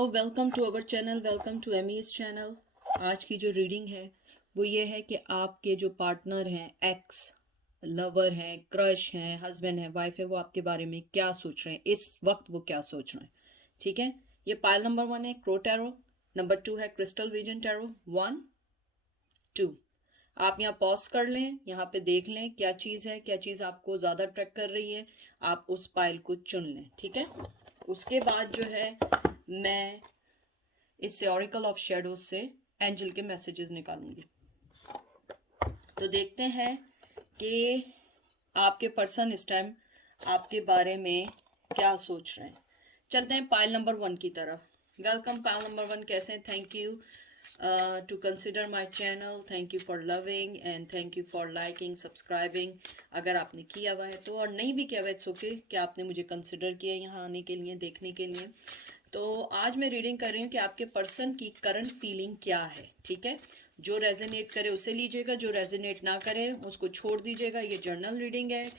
Welcome to our channel, welcome to Amy's channel. आज की जो रीडिंग है वो ये है कि आपके जो पार्टनर हैं, एक्स लवर हैं, क्रश हैं, हस्बैंड है, वाइफ है, वो आपके बारे में क्या सोच रहे हैं इस वक्त, वो क्या सोच रहे हैं। ठीक है, ये पाइल नंबर 1 है क्रो टैरो, नंबर 2 है क्रिस्टल विजन टैरो। 1 2 आप यहाँ पॉज कर लें, यहाँ पे देख लें क्या चीज़ है, क्या चीज़ आपको ज़्यादा अट्रैक्ट कर रही है, आप उस पाइल को चुन लें। ठीक है, उसके बाद जो है मैं इससे ऑरिकल ऑफ शेडोज से एंजल के मैसेजेस निकालूंगी। तो देखते हैं कि आपके पर्सन इस टाइम आपके बारे में क्या सोच रहे हैं। चलते हैं पाइल नंबर 1 की तरफ। वेलकम पाइल नंबर 1, कैसे हैं? Thank you to consider my channel, thank you for loving and thank you for liking, subscribing. अगर आपने किया हुआ है तो, और नहीं भी किया हुआ है इट्स ओके कि आपने मुझे कंसिडर किया यहाँ आने के लिए, देखने के लिए। तो आज मैं रीडिंग कर रही हूँ कि आपके पर्सन की करंट फीलिंग क्या है। ठीक है, जो रेजोनेट करे उसे लीजिएगा, जो रेजोनेट ना करे उसको छोड़ दीजिएगा। ये जर्नल रीडिंग है,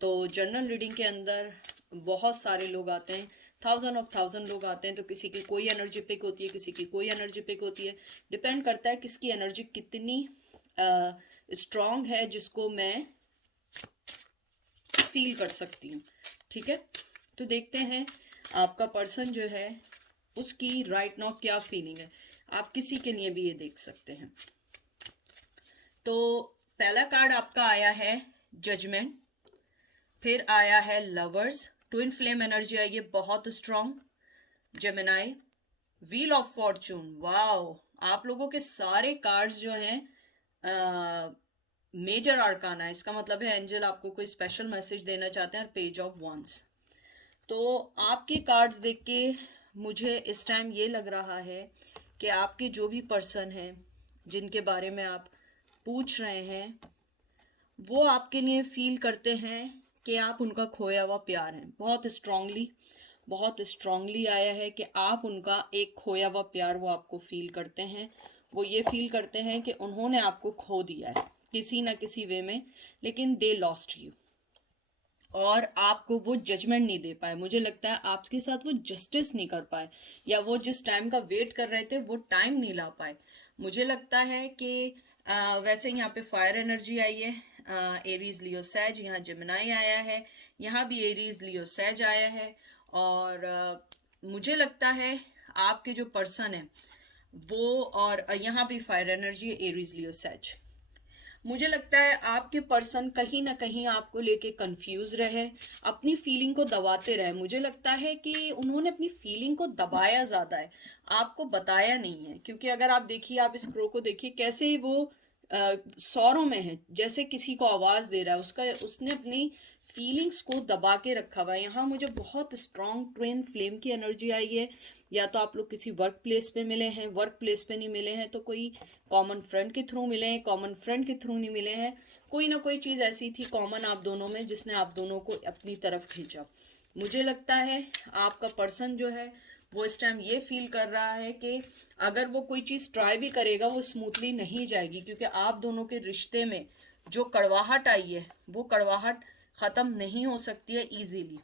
तो जर्नल रीडिंग के अंदर बहुत सारे लोग आते हैं, थाउजेंड लोग आते हैं। तो किसी की कोई एनर्जी पिक होती है, किसी की कोई एनर्जी पिक होती है। डिपेंड करता है किसकी एनर्जी कितनी स्ट्रॉन्ग है, जिसको मैं फील कर सकती हूँ। ठीक है, तो देखते हैं आपका पर्सन जो है उसकी राइट नाउ क्या फीलिंग है। आप किसी के लिए भी ये देख सकते हैं। तो पहला कार्ड आपका आया है जजमेंट, फिर आया है लवर्स, ट्विन फ्लेम एनर्जी आई है बहुत strong, Gemini, wheel of Fortune. Wow, आप लोगों के सारे कार्ड्स जो हैं मेजर आर्काना है, इसका मतलब है एंजल आपको कोई स्पेशल मैसेज देना चाहते हैं। और पेज ऑफ वंस। तो आपके कार्ड्स देख के मुझे इस टाइम ये लग रहा है कि आपके जो भी पर्सन हैं जिनके बारे में आप पूछ रहे हैं, वो आपके लिए फील करते हैं कि आप उनका खोया हुआ प्यार हैं। बहुत स्ट्रांगली आया है कि आप उनका एक खोया हुआ प्यार वो आपको फील करते हैं। वो ये फील करते हैं कि उन्होंने आपको खो दिया है किसी ना किसी वे में, लेकिन दे लॉस्ट यू, और आपको वो जजमेंट नहीं दे पाए। मुझे लगता है आपके साथ वो जस्टिस नहीं कर पाए, या वो जिस टाइम का वेट कर रहे थे वो टाइम नहीं ला पाए। मुझे लगता है कि वैसे यहाँ पे फायर एनर्जी आई है, एरीज लियो सैज, यहाँ जेमिनाई आया है, यहाँ भी एरीज लियो सैज आया है। और मुझे लगता है आपके जो पर्सन है वो, और यहाँ भी फायर एनर्जी, एरीज लियो सैज। मुझे लगता है आपके पर्सन कहीं ना कहीं आपको लेके कंफ्यूज रहे, अपनी फीलिंग को दबाते रहे। मुझे लगता है कि उन्होंने अपनी फीलिंग को दबाया ज़्यादा है, आपको बताया नहीं है। क्योंकि अगर आप देखिए, आप इस क्रो को देखिए कैसे वो सौरों में है, जैसे किसी को आवाज़ दे रहा है, उसका उसने अपनी फीलिंग्स को दबा के रखा हुआ है। यहाँ मुझे बहुत स्ट्रॉन्ग ट्विन फ्लेम की एनर्जी आई है। या तो आप लोग किसी वर्क प्लेस पे मिले हैं, वर्क प्लेस पे नहीं मिले हैं तो कोई कॉमन फ्रेंड के थ्रू मिले हैं, कॉमन फ्रेंड के थ्रू नहीं मिले हैं। कोई ना कोई चीज़ ऐसी थी कॉमन आप दोनों में जिसने आप दोनों को अपनी तरफ खींचा। मुझे लगता है आपका पर्सन जो है वो इस टाइम ये फील कर रहा है कि अगर वो कोई चीज़ ट्राई भी करेगा वो स्मूथली नहीं जाएगी, क्योंकि आप दोनों के रिश्ते में जो कड़वाहट आई है वो कड़वाहट ख़त्म नहीं हो सकती है ईजीली।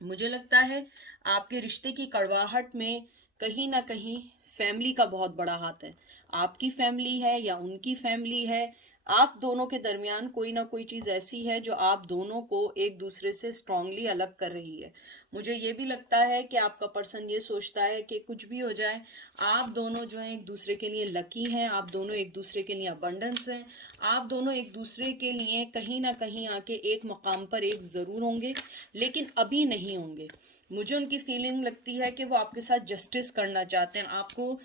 मुझे लगता है आपके रिश्ते की कड़वाहट में कहीं ना कहीं फैमिली का बहुत बड़ा हाथ है। आपकी फैमिली है या उनकी फैमिली है, आप दोनों के दरमियान कोई ना कोई चीज़ ऐसी है जो आप दोनों को एक दूसरे से स्ट्रांगली अलग कर रही है। मुझे ये भी लगता है कि आपका पर्सन ये सोचता है कि कुछ भी हो जाए, आप दोनों जो हैं एक दूसरे के लिए लकी हैं, आप दोनों एक दूसरे के लिए अबंडेंस हैं, आप दोनों एक दूसरे के लिए कहीं ना कहीं आके एक मकाम पर एक ज़रूर होंगे, लेकिन अभी नहीं होंगे। मुझे उनकी फीलिंग लगती है कि वो आपके साथ जस्टिस करना चाहते हैं, आपको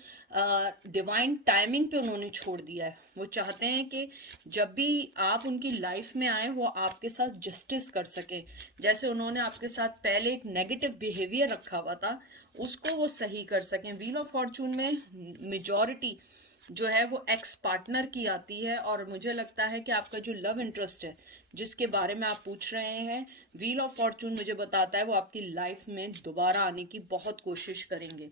डिवाइन टाइमिंग पे उन्होंने छोड़ दिया है। वो चाहते हैं कि जब भी आप उनकी लाइफ में आए वो आपके साथ जस्टिस कर सकें। जैसे उन्होंने आपके साथ पहले एक नेगेटिव बिहेवियर रखा हुआ था, उसको वो सही कर सकें। व्हील ऑफ फॉर्चून में मेजॉरिटी जो है वो एक्स पार्टनर की आती है, और मुझे लगता है कि आपका जो लव इंटरेस्ट है जिसके बारे में आप पूछ रहे हैं, व्हील ऑफ फॉर्चून मुझे बताता है वो आपकी लाइफ में दोबारा आने की बहुत कोशिश करेंगे।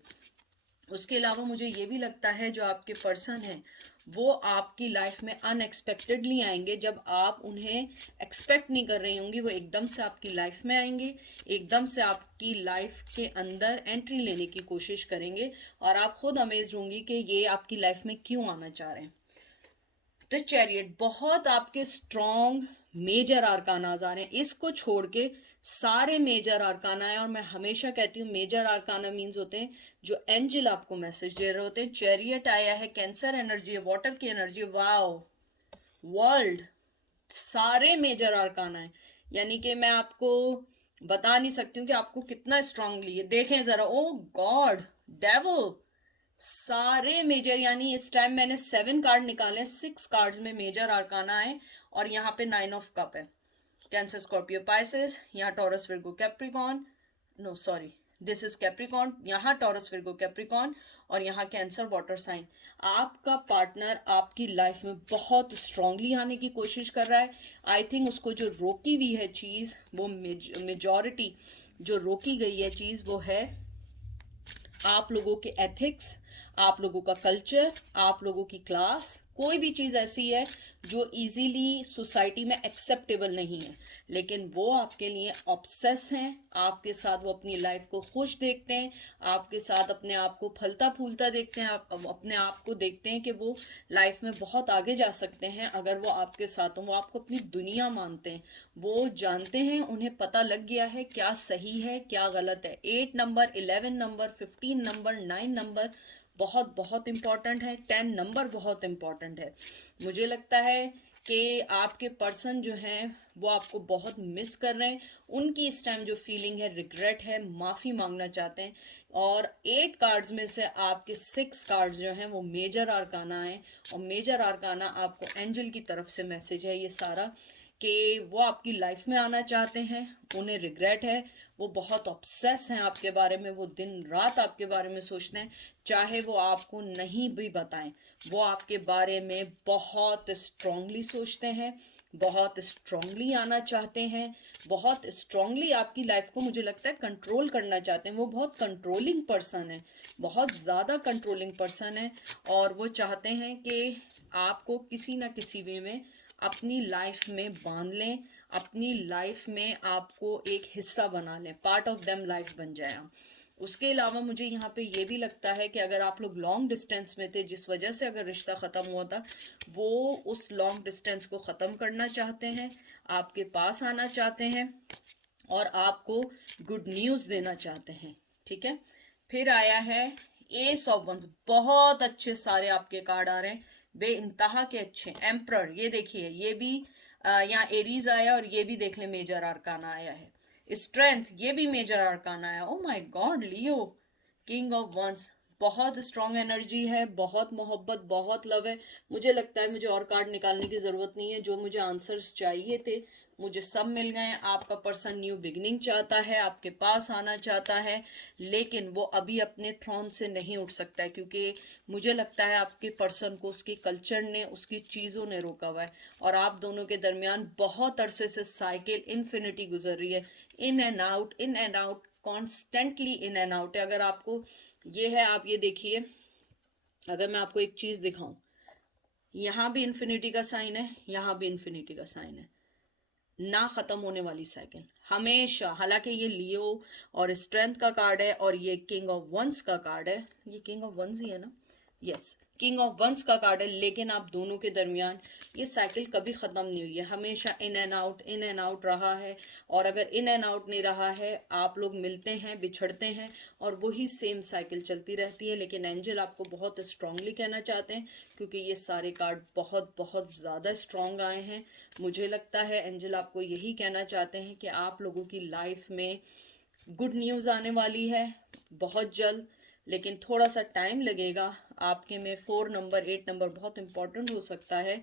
उसके अलावा मुझे ये भी लगता है जो आपके पर्सन हैं वो आपकी लाइफ में अनएक्सपेक्टेडली आएंगे। जब आप उन्हें एक्सपेक्ट नहीं कर रही होंगी वो एकदम से आपकी लाइफ में आएंगे, एकदम से आपकी लाइफ के अंदर एंट्री लेने की कोशिश करेंगे और आप खुद अमेज होंगी कि ये आपकी लाइफ में क्यों आना चाह रहे हैं। द चैरियट बहुत आपके स्ट्रॉन्ग मेजर आर्कानाज आ रहे हैं, इसको छोड़ के सारे मेजर आर्काना है। और मैं हमेशा कहती हूँ मेजर आर्काना मीन्स होते हैं जो एंजल आपको मैसेज दे रहे होते हैं। चैरियट आया है, कैंसर एनर्जी है, वाटर की एनर्जी है, वाओ, वर्ल्ड, सारे मेजर आर्काना है। यानी कि मैं आपको बता नहीं सकती हूँ कि आपको कितना स्ट्रांगली है। देखें जरा, ओ गॉड, डेविल, सारे मेजर, यानी इस टाइम मैंने 7 कार्ड निकाले, 6 कार्ड्स में मेजर आर्काना है और यहाँ पे 9 ऑफ कप है। कैंसर, स्कॉर्पियो, पाइसेस, यहाँ Taurus, Virgo, Capricorn, no sorry, this is Capricorn, यहाँ टॉरस, विर्गो, कैप्रिकॉन और यहाँ कैंसर, वाटर साइन। आपका पार्टनर आपकी लाइफ में बहुत स्ट्रांगली आने की कोशिश कर रहा है। आई थिंक उसको जो रोकी हुई है चीज़, वो मेजॉरिटी जो रोकी गई है चीज़ वो है आप लोगों के एथिक्स, आप लोगों का कल्चर, आप लोगों की क्लास। कोई भी चीज़ ऐसी है जो इजीली सोसाइटी में एक्सेप्टेबल नहीं है, लेकिन वो आपके लिए ऑब्सेस हैं। आपके साथ वो अपनी लाइफ को खुश देखते हैं, आपके साथ अपने आप को फलता फूलता देखते हैं, आप अपने आप को देखते हैं कि वो लाइफ में बहुत आगे जा सकते हैं अगर वो आपके साथ हों। वो आपको अपनी दुनिया मानते हैं, वो जानते हैं, उन्हें पता लग गया है क्या सही है क्या गलत है। 8 नंबर, 11 नंबर, 15 नंबर, 9 नंबर बहुत बहुत इम्पॉर्टेंट है, 10 नंबर बहुत इम्पॉर्टेंट है। मुझे लगता है कि आपके पर्सन जो हैं वो आपको बहुत मिस कर रहे हैं। उनकी इस टाइम जो फीलिंग है रिग्रेट है, माफ़ी मांगना चाहते हैं। और 8 कार्ड्स में से आपके 6 कार्ड्स जो हैं वो मेजर आर्काना हैं और मेजर आर्काना आपको एंजल की तरफ से मैसेज है ये सारा कि वो आपकी लाइफ में आना चाहते हैं, उन्हें रिग्रेट है, वो बहुत ऑब्सेस हैं आपके बारे में, वो दिन रात आपके बारे में सोचते हैं, चाहे वो आपको नहीं भी बताएं, वो आपके बारे में बहुत स्ट्रांगली सोचते हैं, बहुत स्ट्रांगली आना चाहते हैं, बहुत स्ट्रांगली आपकी लाइफ को मुझे लगता है कंट्रोल करना चाहते हैं। वो बहुत कंट्रोलिंग पर्सन है, बहुत ज़्यादा कंट्रोलिंग पर्सन है और वो चाहते हैं कि आपको किसी ना किसी वे में अपनी लाइफ में बांध लें, अपनी लाइफ में आपको एक हिस्सा बना लें, पार्ट ऑफ देम लाइफ बन जाए आप। उसके अलावा मुझे यहाँ पे ये भी लगता है कि अगर आप लोग लॉन्ग डिस्टेंस में थे, जिस वजह से अगर रिश्ता ख़त्म हुआ था, वो उस लॉन्ग डिस्टेंस को ख़त्म करना चाहते हैं, आपके पास आना चाहते हैं और आपको गुड न्यूज़ देना चाहते हैं। ठीक है, फिर आया है एस ऑफ वंस, बहुत अच्छे सारे आपके कार्ड आ रहे हैं, बेइंतहा के अच्छे। एम्प्रर, ये देखिए, ये भी यहाँ एरीज आया और ये भी देख लें मेजर आर्काना आया है। स्ट्रेंथ, ये भी मेजर आर्काना आया। Oh my God, Leo, king of wands, बहुत स्ट्रॉन्ग एनर्जी है, बहुत मोहब्बत, बहुत लव है। मुझे लगता है मुझे और कार्ड निकालने की ज़रूरत नहीं है, जो मुझे आंसर्स चाहिए थे मुझे सब मिल गए। आपका पर्सन न्यू बिगिनिंग चाहता है, आपके पास आना चाहता है, लेकिन वो अभी अपने थ्रोन से नहीं उठ सकता है क्योंकि मुझे लगता है आपके पर्सन को उसके कल्चर ने, उसकी चीज़ों ने रोका हुआ है और आप दोनों के दरमियान बहुत अरसे से साइकिल इन्फिनिटी गुजर रही है, in and out, in and out, constantly in and out है। अगर आपको ये है, आप ये देखिए, अगर मैं आपको एक चीज़ दिखाऊं, यहाँ भी इन्फिनिटी का साइन है, यहाँ भी इन्फिनिटी का साइन है, ना खत्म होने वाली साइकिल हमेशा। हालांकि ये लियो और स्ट्रेंथ का कार्ड है और ये किंग ऑफ वंस का कार्ड है, ये किंग ऑफ वंस ही है ना, यस, किंग ऑफ वंस का कार्ड है, लेकिन आप दोनों के दरमियान ये साइकिल कभी ख़त्म नहीं हुई है, हमेशा in and out, in and out रहा है। और अगर इन एंड आउट नहीं रहा है, आप लोग मिलते हैं, बिछड़ते हैं और वही सेम साइकिल चलती रहती है। लेकिन एंजल आपको बहुत स्ट्रांगली कहना चाहते हैं क्योंकि ये सारे कार्ड बहुत बहुत ज़्यादा स्ट्रांग आए हैं। मुझे लगता है एंजल आपको यही कहना चाहते हैं कि आप लोगों की लाइफ में गुड न्यूज़ आने वाली है बहुत जल्द, लेकिन थोड़ा सा टाइम लगेगा। आपके में 4 नंबर, 8 नंबर बहुत इंपॉर्टेंट हो सकता है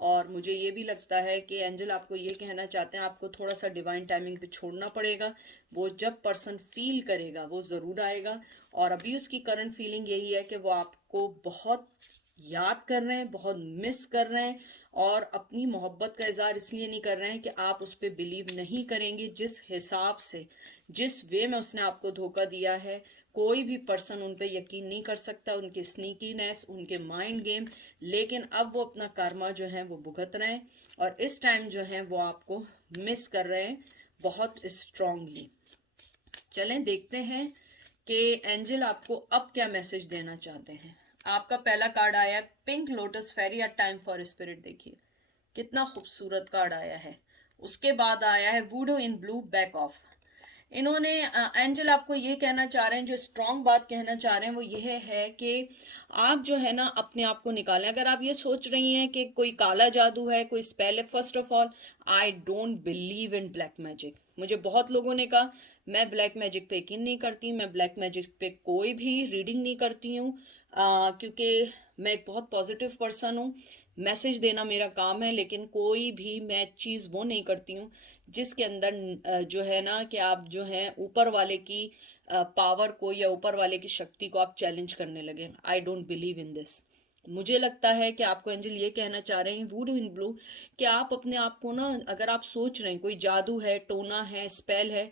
और मुझे ये भी लगता है कि एंजल आपको ये कहना चाहते हैं आपको थोड़ा सा डिवाइन टाइमिंग पे छोड़ना पड़ेगा। वो जब पर्सन फील करेगा वो ज़रूर आएगा और अभी उसकी करंट फीलिंग यही है कि वो आपको बहुत याद कर रहे हैं, बहुत मिस कर रहे हैं और अपनी मोहब्बत का इजहार इसलिए नहीं कर रहे हैं कि आप उस पर बिलीव नहीं करेंगे। जिस हिसाब से, जिस वे में उसने आपको धोखा दिया है कोई भी पर्सन उन पे यकीन नहीं कर सकता, उनकी स्नीकीनेस, उनके माइंड गेम। लेकिन अब वो अपना कर्मा जो है वो भुगत रहे हैं और इस टाइम जो है वो आपको मिस कर रहे हैं बहुत स्ट्रांगली। चलें देखते हैं कि एंजल आपको अब क्या मैसेज देना चाहते हैं। आपका पहला कार्ड आया है pink lotus fairy at time for spirit. देखिए कितना खूबसूरत कार्ड आया है। उसके बाद आया है वूडो इन ब्लू बैक ऑफ। इन्होंने एंजल आपको ये कहना चाह रहे हैं, जो स्ट्रांग बात कहना चाह रहे हैं वो यह है कि आप जो है ना अपने आप को निकालें। अगर आप ये सोच रही हैं कि कोई काला जादू है, कोई स्पेल है, first of all I don't believe in black magic. मुझे बहुत लोगों ने कहा मैं ब्लैक मैजिक पे यकीन नहीं करती, मैं ब्लैक मैजिक पे कोई भी रीडिंग नहीं करती हूँ, क्योंकि मैं एक बहुत पॉजिटिव पर्सन हूँ, मैसेज देना मेरा काम है। लेकिन कोई भी मैं चीज़ वो नहीं करती हूँ जिसके अंदर जो है ना कि आप जो है ऊपर वाले की पावर को या ऊपर वाले की शक्ति को आप चैलेंज करने लगे। I don't believe in this. मुझे लगता है कि आपको एंजल ये कहना चाह रहे हैं वुड इन ब्लू कि आप अपने आप को ना, अगर आप सोच रहे हैं कोई जादू है, टोना है, स्पेल है,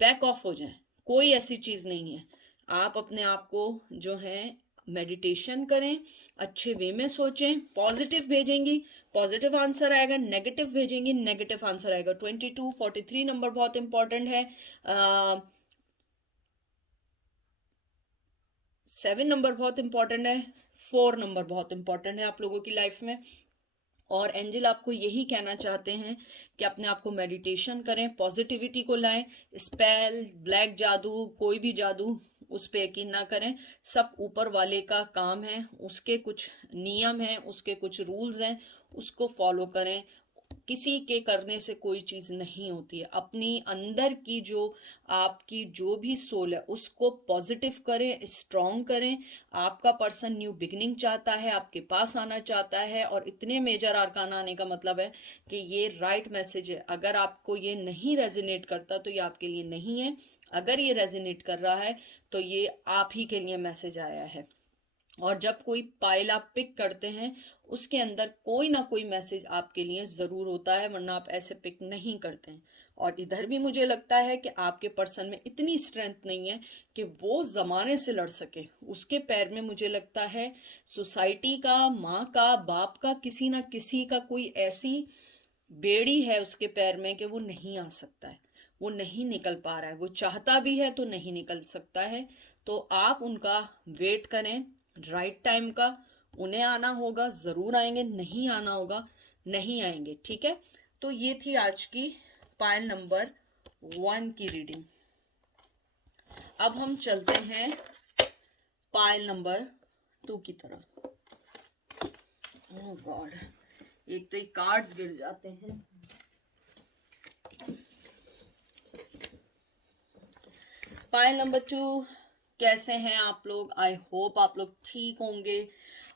बैक ऑफ हो जाए। कोई ऐसी चीज़ नहीं है। आप अपने आप को जो है मेडिटेशन करें, अच्छे वे में सोचें, पॉजिटिव भेजेंगी पॉजिटिव आंसर आएगा, नेगेटिव भेजेंगी नेगेटिव आंसर आएगा। 2243 नंबर बहुत इंपॉर्टेंट है, 7 नंबर बहुत इंपॉर्टेंट है, 4 नंबर बहुत इंपॉर्टेंट है आप लोगों की लाइफ में। और एंजल आपको यही कहना चाहते हैं कि अपने आप को मेडिटेशन करें, पॉजिटिविटी को लाएं। स्पेल, ब्लैक जादू, कोई भी जादू, उस पर यकीन ना करें। सब ऊपर वाले का काम है, उसके कुछ नियम हैं, उसके कुछ रूल्स हैं, उसको फॉलो करें। किसी के करने से कोई चीज़ नहीं होती है। अपनी अंदर की जो आपकी जो भी सोल है उसको पॉजिटिव करें, स्ट्रॉन्ग करें। आपका पर्सन न्यू बिगनिंग चाहता है, आपके पास आना चाहता है, और इतने मेजर आर्काना आने का मतलब है कि ये राइट मैसेज है। अगर आपको ये नहीं रेजिनेट करता तो ये आपके लिए नहीं है। अगर ये रेजिनेट कर रहा है तो ये आप ही के लिए मैसेज आया है। और जब कोई पाइल आप पिक करते हैं उसके अंदर कोई ना कोई मैसेज आपके लिए ज़रूर होता है, वरना आप ऐसे पिक नहीं करते हैं। और इधर भी मुझे लगता है कि आपके पर्सन में इतनी स्ट्रेंथ नहीं है कि वो ज़माने से लड़ सके। उसके पैर में मुझे लगता है सोसाइटी का, माँ का, बाप का, किसी ना किसी का कोई ऐसी बेड़ी है उसके पैर में कि वो नहीं आ सकता है, वो नहीं निकल पा रहा है। वो चाहता भी है तो नहीं निकल सकता है। तो आप उनका वेट करें राइट टाइम का। उन्हें आना होगा ज़रूर आएंगे, नहीं आना होगा नहीं आएंगे, ठीक है। तो ये थी आज की पायल नंबर 1 की रीडिंग। अब हम चलते हैं पायल नंबर 2 की तरफ। ओह गॉड, एक तो ये कार्ड्स गिर जाते हैं। पायल नंबर 2, कैसे हैं आप लोग? आई होप आप लोग ठीक होंगे।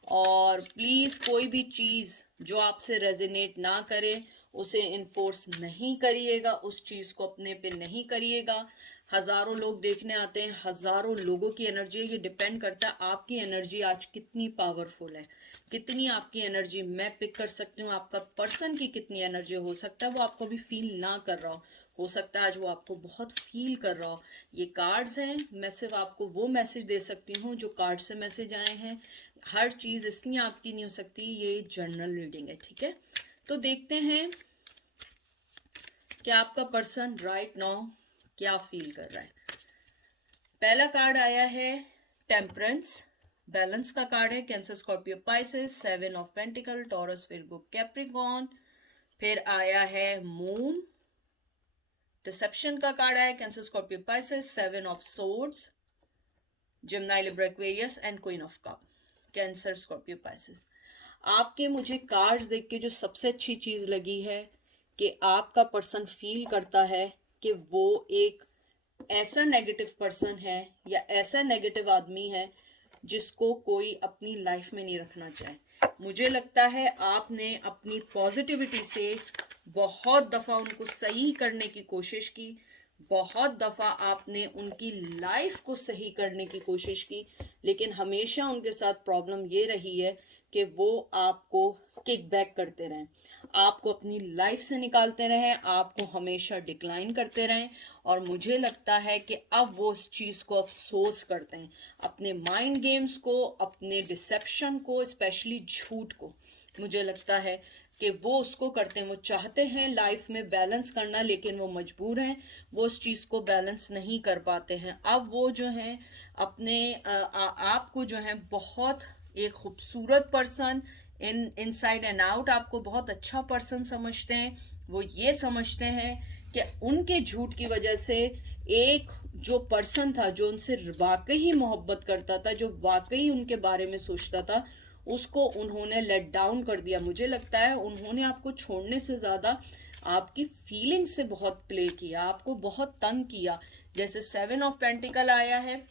और प्लीज़ कोई भी चीज़ जो आपसे रेजोनेट ना करे उसे इन्फोर्स नहीं करिएगा, उस चीज़ को अपने पे नहीं करिएगा। हज़ारों लोग देखने आते हैं, हज़ारों लोगों की एनर्जी, ये डिपेंड करता है आपकी एनर्जी आज कितनी पावरफुल है, कितनी आपकी एनर्जी मैं पिक कर सकती हूँ। आपका पर्सन की कितनी एनर्जी हो सकता है वो आपको भी फील ना कर रहा हो सकता है आज वो आपको बहुत फील कर रहा हो। ये कार्ड्स हैं, मैं सिर्फ आपको वो मैसेज दे सकती हूँ जो कार्ड से मैसेज आए हैं। हर चीज़ इसलिए आपकी नहीं हो सकती, ये जर्नल रीडिंग है, ठीक है। तो देखते हैं कि आपका पर्सन राइट नाउ क्या फील कर रहा है। पहला कार्ड आया है टेम्परेंस, बैलेंस का कार्ड है। Cancer, Scorpio, Pisces, 7 of pentacle, taurus, Virgo, Capricorn. फिर आया है मून, डिसेप्शन का कार्ड आया। Cancer, Scorpio, Pisces, 7 of swords, Gemini, Libra, Aquarius and queen of cup. Cancer, Scorpio, Pisces. आपके मुझे कार्ड्स देख के जो सबसे अच्छी चीज़ लगी है कि आपका पर्सन फील करता है कि वो एक ऐसा नेगेटिव पर्सन है या ऐसा नेगेटिव आदमी है जिसको कोई अपनी लाइफ में नहीं रखना चाहे। मुझे लगता है आपने अपनी पॉजिटिविटी से बहुत दफ़ा उनको सही करने की कोशिश की, बहुत दफ़ा आपने उनकी लाइफ को सही करने की कोशिश की, लेकिन हमेशा उनके साथ प्रॉब्लम ये रही है कि वो आपको किक बैक करते रहें, आपको अपनी लाइफ से निकालते रहें, आपको हमेशा डिक्लाइन करते रहें। और मुझे लगता है कि अब वो उस चीज़ को अफसोस करते हैं, अपने माइंड गेम्स को, अपने डिसेप्शन को, स्पेशली झूठ को। मुझे लगता है कि वो उसको करते हैं, वो चाहते हैं लाइफ में बैलेंस करना, लेकिन वो मजबूर हैं, वो उस चीज़ को बैलेंस नहीं कर पाते हैं। अब वो जो हैं अपने आपको जो है बहुत एक खूबसूरत पर्सन, इनसाइड एंड आउट आपको बहुत अच्छा पर्सन समझते हैं। वो ये समझते हैं कि उनके झूठ की वजह से एक जो पर्सन था, जो उनसे वाकई ही मोहब्बत करता था, जो वाकई उनके बारे में सोचता था, उसको उन्होंने लेट डाउन कर दिया। मुझे लगता है उन्होंने आपको छोड़ने से ज़्यादा आपकी फीलिंग्स से बहुत प्ले किया, आपको बहुत तंग किया। जैसे 7 ऑफ पेंटिकल आया है,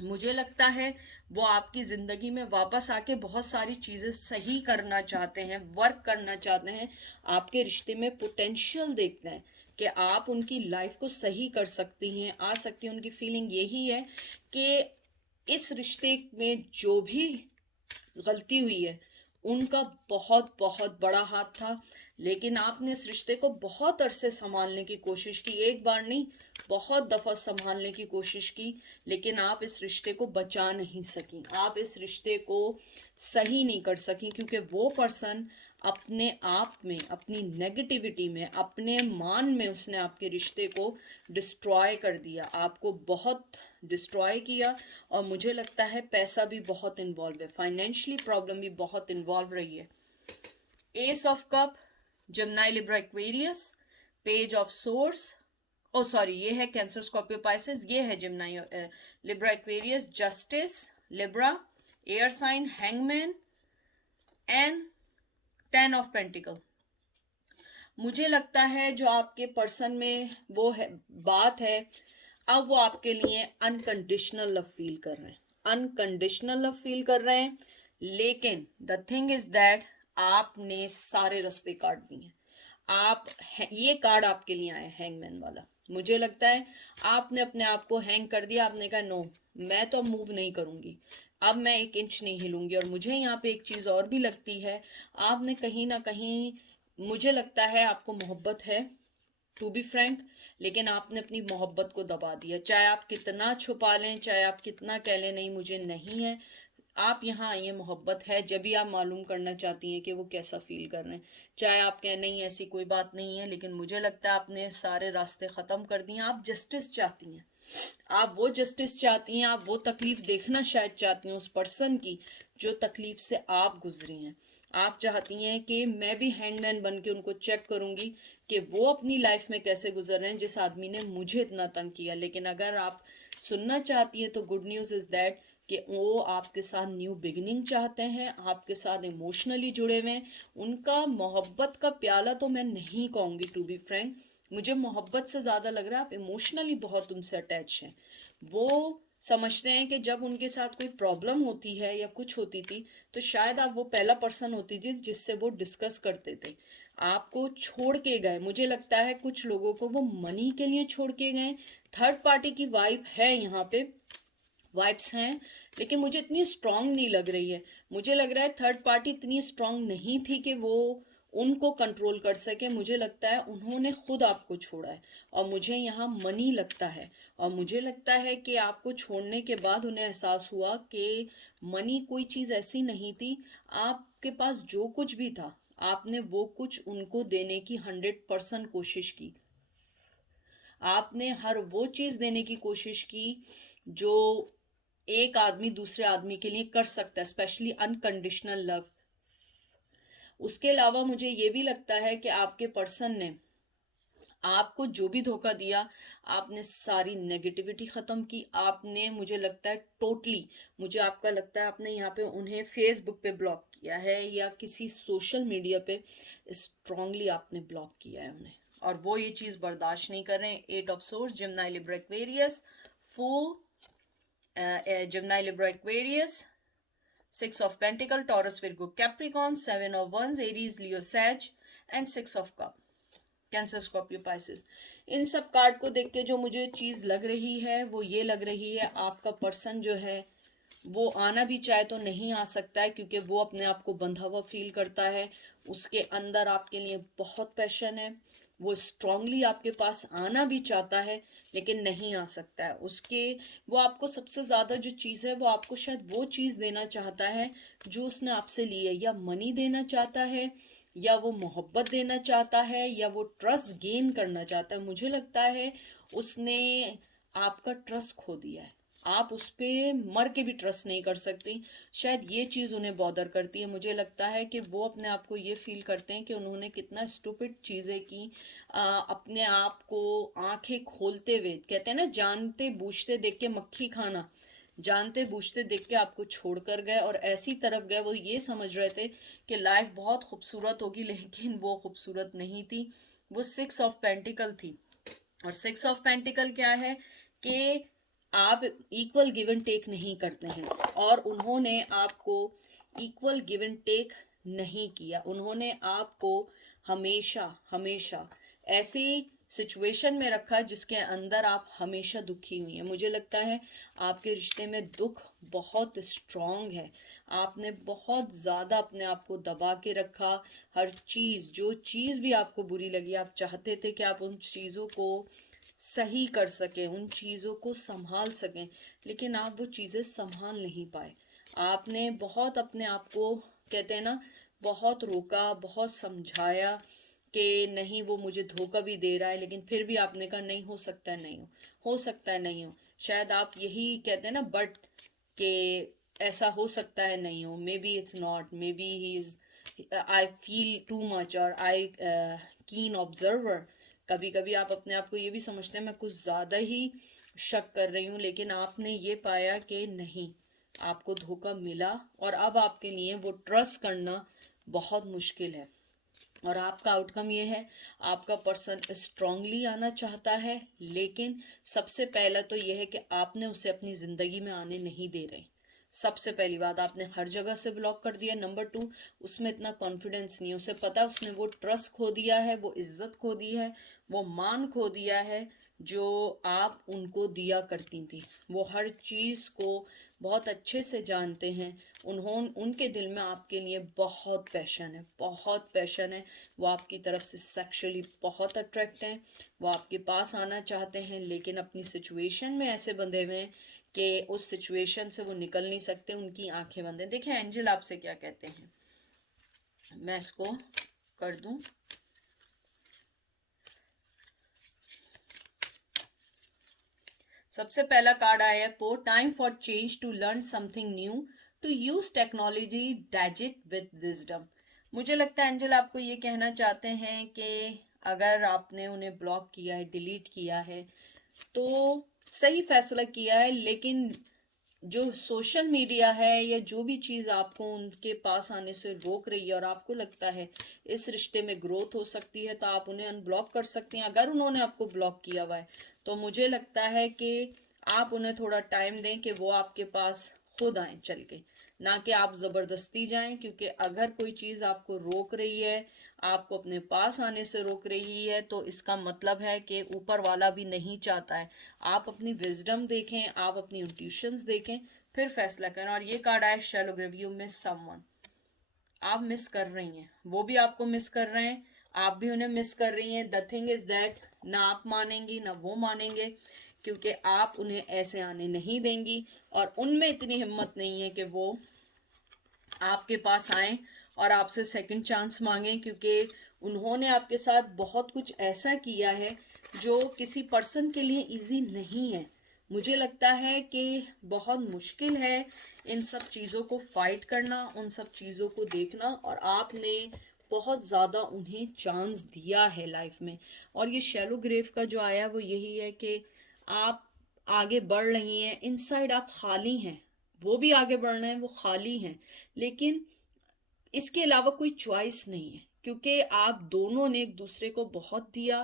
मुझे लगता है वो आपकी ज़िंदगी में वापस आके बहुत सारी चीज़ें सही करना चाहते हैं, वर्क करना चाहते हैं, आपके रिश्ते में पोटेंशियल देखते हैं कि आप उनकी लाइफ को सही कर सकती हैं, आ सकती हैं। उनकी फीलिंग यही है कि इस रिश्ते में जो भी गलती हुई है उनका बहुत बहुत बड़ा हाथ था, लेकिन आपने इस रिश्ते को बहुत अरसे संभालने की कोशिश की, एक बार नहीं बहुत दफ़ा संभालने की कोशिश की, लेकिन आप इस रिश्ते को बचा नहीं सकी, आप इस रिश्ते को सही नहीं कर सकी, क्योंकि वो पर्सन अपने आप में, अपनी नेगेटिविटी में, अपने मान में उसने आपके रिश्ते को डिस्ट्रॉय कर दिया, आपको बहुत डिस्ट्रॉय किया। और मुझे लगता है पैसा भी बहुत इन्वॉल्व है, फाइनेंशियली प्रॉब्लम भी बहुत इन्वॉल्व रही है। Ace of cup, Gemini Libra Aquarius, page of swords, oh sorry ये है कैंसर स्कॉर्पियो पाइसेस, ये है Gemini Libra Aquarius, justice Libra, air sign, hangman and 10 of pentacle. मुझे लगता है जो आपके पर्सन में वो है बात है, अब वो आपके लिए अनकंडीशनल लव फील कर रहे हैं, अनकंडीशनल लव फील कर रहे हैं। लेकिन द थिंग इज दैट आपने सारे रास्ते काट दिए। आप ये कार्ड आपके लिए आया हैंगमैन वाला, मुझे लगता है आपने अपने आप को हैंग कर दिया। आपने कहा नो, मैं तो मूव नहीं करूंगी, अब मैं 1 इंच नहीं हिलूंगी। और मुझे यहाँ पे एक चीज़ और भी लगती है, आपने कहीं ना कहीं, मुझे लगता है आपको मोहब्बत है, टू बी फ्रैंक, लेकिन आपने अपनी मोहब्बत को दबा दिया। चाहे आप कितना छुपा लें, चाहे आप कितना कह लें नहीं मुझे नहीं है, आप यहाँ आइए, मोहब्बत है। जब भी आप मालूम करना चाहती हैं कि वो कैसा फील कर रहे हैं, चाहे आप कहें नहीं ऐसी कोई बात नहीं है, लेकिन मुझे लगता है आपने सारे रास्ते ख़त्म कर दिए। आप जस्टिस चाहती हैं, आप वो जस्टिस चाहती हैं, आप वो तकलीफ़ देखना शायद चाहती हैं उस पर्सन की जो तकलीफ़ से आप गुजरी हैं। आप चाहती हैं कि मैं भी हैंगमैन बन के उनको चेक करूंगी कि वो अपनी लाइफ में कैसे गुजर रहे हैं जिस आदमी ने मुझे इतना तंग किया। लेकिन अगर आप सुनना चाहती हैं तो गुड न्यूज़ इज़ दैट कि वो आपके साथ न्यू बिगिनिंग चाहते हैं, आपके साथ इमोशनली जुड़े हुए हैं। उनका मोहब्बत का प्याला तो मैं नहीं कहूँगी, टू बी फ्रैंक, मुझे मोहब्बत से ज़्यादा लग रहा है आप इमोशनली बहुत उनसे अटैच हैं। वो समझते हैं कि जब उनके साथ कोई प्रॉब्लम होती है या कुछ होती थी तो शायद आप वो पहला पर्सन होती थी जिससे वो डिस्कस करते थे। आपको छोड़ के गए, मुझे लगता है कुछ लोगों को वो मनी के लिए छोड़ के गए। थर्ड पार्टी की वाइब है यहाँ पे, वाइब्स हैं, लेकिन मुझे इतनी स्ट्रांग नहीं लग रही है। मुझे लग रहा है थर्ड पार्टी इतनी स्ट्रांग नहीं थी कि वो उनको कंट्रोल कर सके। मुझे लगता है उन्होंने खुद आपको छोड़ा है, और मुझे यहाँ मनी लगता है। और मुझे लगता है कि आपको छोड़ने के बाद उन्हें एहसास हुआ कि मनी कोई चीज़ ऐसी नहीं थी, आपके पास जो कुछ भी था आपने वो कुछ उनको देने की 100% कोशिश की। आपने हर वो चीज़ देने की कोशिश की जो एक आदमी दूसरे आदमी के लिए कर सकता है, स्पेशली अनकंडीशनल लव। उसके अलावा मुझे ये भी लगता है कि आपके पर्सन ने आपको जो भी धोखा दिया, आपने सारी नेगेटिविटी ख़त्म की। आपने, मुझे लगता है टोटली, मुझे आपका लगता है आपने यहाँ पे उन्हें फेसबुक पे ब्लॉक किया है या किसी सोशल मीडिया पे स्ट्रांगली आपने ब्लॉक किया है उन्हें, और वो ये चीज़ बर्दाश्त नहीं कर रहे हैं। 8 of swords, Gemini Libra Aquarius, fool, Gemini Libra Aquarius, 6 of Pentacle, Taurus Virgo Capricorn, 7 of Wands, Aries Leo Sag, and 6 of Cup. Cancer, Scorpio, Pisces. इन सब कार्ड को देख के जो मुझे चीज़ लग रही है वो ये लग रही है, आपका पर्सन जो है वो आना भी चाहे तो नहीं आ सकता है, क्योंकि वो अपने आप को बंधा हुआ फील करता है। उसके अंदर आपके लिए बहुत पैशन है, वो स्ट्रांगली आपके पास आना भी चाहता है लेकिन नहीं आ सकता है। उसके वो आपको सबसे ज़्यादा जो चीज़ है वो आपको शायद वो चीज़ देना चाहता है जो उसने आपसे ली है, या मनी देना चाहता है, या वो मोहब्बत देना चाहता है, या वो ट्रस्ट गेन करना चाहता है। मुझे लगता है उसने आपका ट्रस्ट खो दिया है, आप उस पर मर के भी ट्रस्ट नहीं कर सकती। शायद ये चीज़ उन्हें बॉदर करती है। मुझे लगता है कि वो अपने आप को ये फील करते हैं कि उन्होंने कितना स्टूपिड चीज़ें की, अपने आप को आंखें खोलते हुए, कहते हैं ना जानते बूझते देख के मक्खी खाना, जानते बूझते देख के आपको छोड़ कर गए और ऐसी तरफ गए, वो ये समझ रहे थे कि लाइफ बहुत खूबसूरत होगी, लेकिन वो खूबसूरत नहीं थी। वो 6 ऑफ पेंटिकल थी। और 6 ऑफ पेंटिकल क्या है कि आप इक्वल गिव एंड टेक नहीं करते हैं, और उन्होंने आपको इक्वल गिव एंड टेक नहीं किया। उन्होंने आपको हमेशा हमेशा ऐसी सिचुएशन में रखा जिसके अंदर आप हमेशा दुखी हुई हैं। मुझे लगता है आपके रिश्ते में दुख बहुत स्ट्रांग है, आपने बहुत ज़्यादा अपने आप को दबा के रखा। हर चीज़, जो चीज़ भी आपको बुरी लगी, आप चाहते थे कि आप उन चीज़ों को सही कर सकें, उन चीज़ों को संभाल सकें, लेकिन आप वो चीज़ें संभाल नहीं पाए। आपने बहुत अपने आप को, कहते हैं ना, बहुत रोका, बहुत समझाया कि नहीं वो मुझे धोखा भी दे रहा है, लेकिन फिर भी आपने कहा नहीं हो सकता है, नहीं हो सकता है, नहीं हो। शायद आप यही कहते हैं ना बट, कि ऐसा हो सकता है, नहीं हो, may be it's not, may be he is, I feel too much, और आई कीन ऑब्जर्वर। कभी कभी आप अपने आप को ये भी समझते हैं मैं कुछ ज़्यादा ही शक कर रही हूँ, लेकिन आपने ये पाया कि नहीं, आपको धोखा मिला, और अब आपके लिए वो ट्रस्ट करना बहुत मुश्किल है। और आपका आउटकम ये है, आपका पर्सन स्ट्रांगली आना चाहता है, लेकिन सबसे पहला तो ये है कि आपने उसे अपनी ज़िंदगी में आने नहीं दे रहे। सबसे पहली बात, आपने हर जगह से ब्लॉक कर दिया। नंबर 2, उसमें इतना कॉन्फिडेंस नहीं है, उसे पता है उसने वो ट्रस्ट खो दिया है, वो इज्जत खो दी है, वो मान खो दिया है जो आप उनको दिया करती थी। वो हर चीज़ को बहुत अच्छे से जानते हैं। उनके दिल में आपके लिए बहुत पैशन है, बहुत पैशन है। वो आपकी तरफ से सेक्सुअली बहुत अट्रैक्ट हैं, वो आपके पास आना चाहते हैं, लेकिन अपनी सिचुएशन में ऐसे बंधे हुए हैं कि उस सिचुएशन से वो निकल नहीं सकते, उनकी आंखें बंद हैं। देखें एंजल आपसे क्या कहते हैं, मैं इसको कर दूं। सबसे पहला कार्ड आया है पो, time for change to learn something new, to use technology, digit with wisdom. मुझे लगता है एंजल आपको ये कहना चाहते हैं कि अगर आपने उन्हें ब्लॉक किया है, डिलीट किया है, तो सही फैसला किया है, लेकिन जो सोशल मीडिया है या जो भी चीज़ आपको उनके पास आने से रोक रही है और आपको लगता है इस रिश्ते में ग्रोथ हो सकती है, तो आप उन्हें अनब्लॉक कर सकती हैं। अगर उन्होंने आपको ब्लॉक किया हुआ है तो मुझे लगता है कि आप उन्हें थोड़ा टाइम दें कि वो आपके पास खुद आए चल के, ना कि आप ज़बरदस्ती जाएं। क्योंकि अगर कोई चीज़ आपको रोक रही है, आपको अपने पास आने से रोक रही है, तो इसका मतलब है कि ऊपर वाला भी नहीं चाहता है। आप अपनी विजडम देखें, आप अपनी इंट्यूशंस देखें, फिर फैसला करें। और ये कार्ड आया shallow grave, you miss someone. आप मिस कर रही हैं, वो भी आपको मिस कर रहे हैं, आप भी उन्हें मिस कर रही हैं। द थिंग इज दैट ना आप मानेंगी ना वो मानेंगे, क्योंकि आप उन्हें ऐसे आने नहीं देंगी, और उनमें इतनी हिम्मत नहीं है कि वो आपके पास आए और आपसे सेकंड चांस मांगें, क्योंकि उन्होंने आपके साथ बहुत कुछ ऐसा किया है जो किसी पर्सन के लिए इजी नहीं है। मुझे लगता है कि बहुत मुश्किल है इन सब चीज़ों को फाइट करना, उन सब चीज़ों को देखना, और आपने बहुत ज़्यादा उन्हें चांस दिया है लाइफ में। और ये शैलो ग्रेव का जो आया वो यही है कि आप आगे बढ़ रही हैं, इनसाइड आप खाली हैं, वो भी आगे बढ़ रहे हैं, वो खाली हैं, लेकिन इसके अलावा कोई चॉइस नहीं है, क्योंकि आप दोनों ने एक दूसरे को बहुत दिया,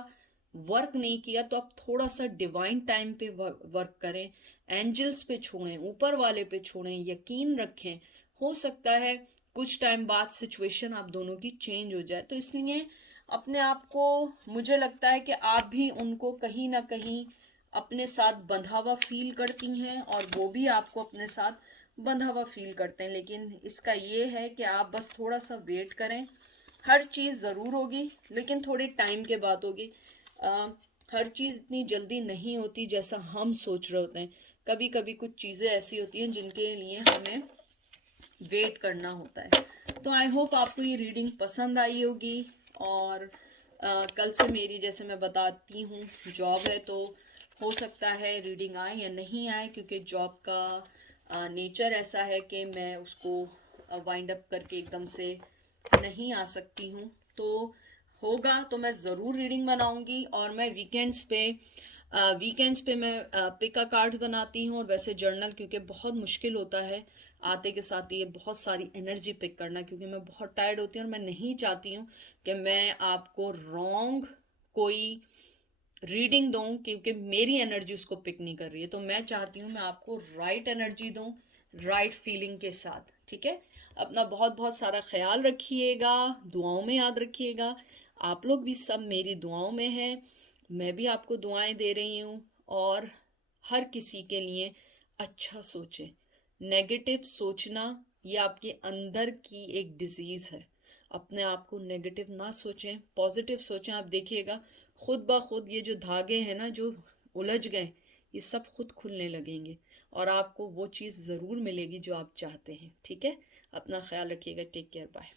वर्क नहीं किया। तो आप थोड़ा सा डिवाइन टाइम पे वर्क करें, एंजल्स पे छोड़ें, ऊपर वाले पे छोड़ें, यकीन रखें। हो सकता है कुछ टाइम बाद सिचुएशन आप दोनों की चेंज हो जाए, तो इसलिए अपने आप को, मुझे लगता है कि आप भी उनको कहीं ना कहीं अपने साथ बंधा हुआ फील करती हैं और वो भी आपको अपने साथ बंधा हुआ फील करते हैं। लेकिन इसका ये है कि आप बस थोड़ा सा वेट करें, हर चीज़ ज़रूर होगी लेकिन थोड़े टाइम के बाद होगी। अ, हर चीज़ इतनी जल्दी नहीं होती जैसा हम सोच रहे होते हैं। कभी कभी कुछ चीज़ें ऐसी होती हैं जिनके लिए हमें वेट करना होता है। तो आई होप आपको ये रीडिंग पसंद आई होगी। और कल से मेरी, जैसे मैं बताती हूँ, जॉब है, तो हो सकता है रीडिंग आए या नहीं आए, क्योंकि जॉब का नेचर ऐसा है कि मैं उसको वाइंड अप करके एकदम से नहीं आ सकती हूँ। तो होगा तो मैं ज़रूर रीडिंग बनाऊंगी। और मैं वीकेंड्स पे मैं पिका कार्ड्स बनाती हूँ। और वैसे जर्नल, क्योंकि बहुत मुश्किल होता है आते के साथ ये बहुत सारी एनर्जी पिक करना, क्योंकि मैं बहुत टायर्ड होती हूँ और मैं नहीं चाहती हूँ कि मैं आपको रॉन्ग कोई रीडिंग दूँ, क्योंकि मेरी एनर्जी उसको पिक नहीं कर रही है। तो मैं चाहती हूँ मैं आपको राइट एनर्जी दूँ, राइट फीलिंग के साथ। ठीक है, अपना बहुत बहुत सारा ख्याल रखिएगा, दुआओं में याद रखिएगा। आप लोग भी सब मेरी दुआओं में हैं, मैं भी आपको दुआएं दे रही हूँ। और हर किसी के लिए अच्छा सोचें। नेगेटिव सोचना ये आपके अंदर की एक डिजीज़ है। अपने आप को नेगेटिव ना सोचें, पॉजिटिव सोचें। आप देखिएगा खुद ब खुद ये जो धागे हैं ना, जो उलझ गए, ये सब खुद खुलने लगेंगे और आपको वो चीज़ ज़रूर मिलेगी जो आप चाहते हैं। ठीक है, अपना ख्याल रखिएगा। Take care, bye.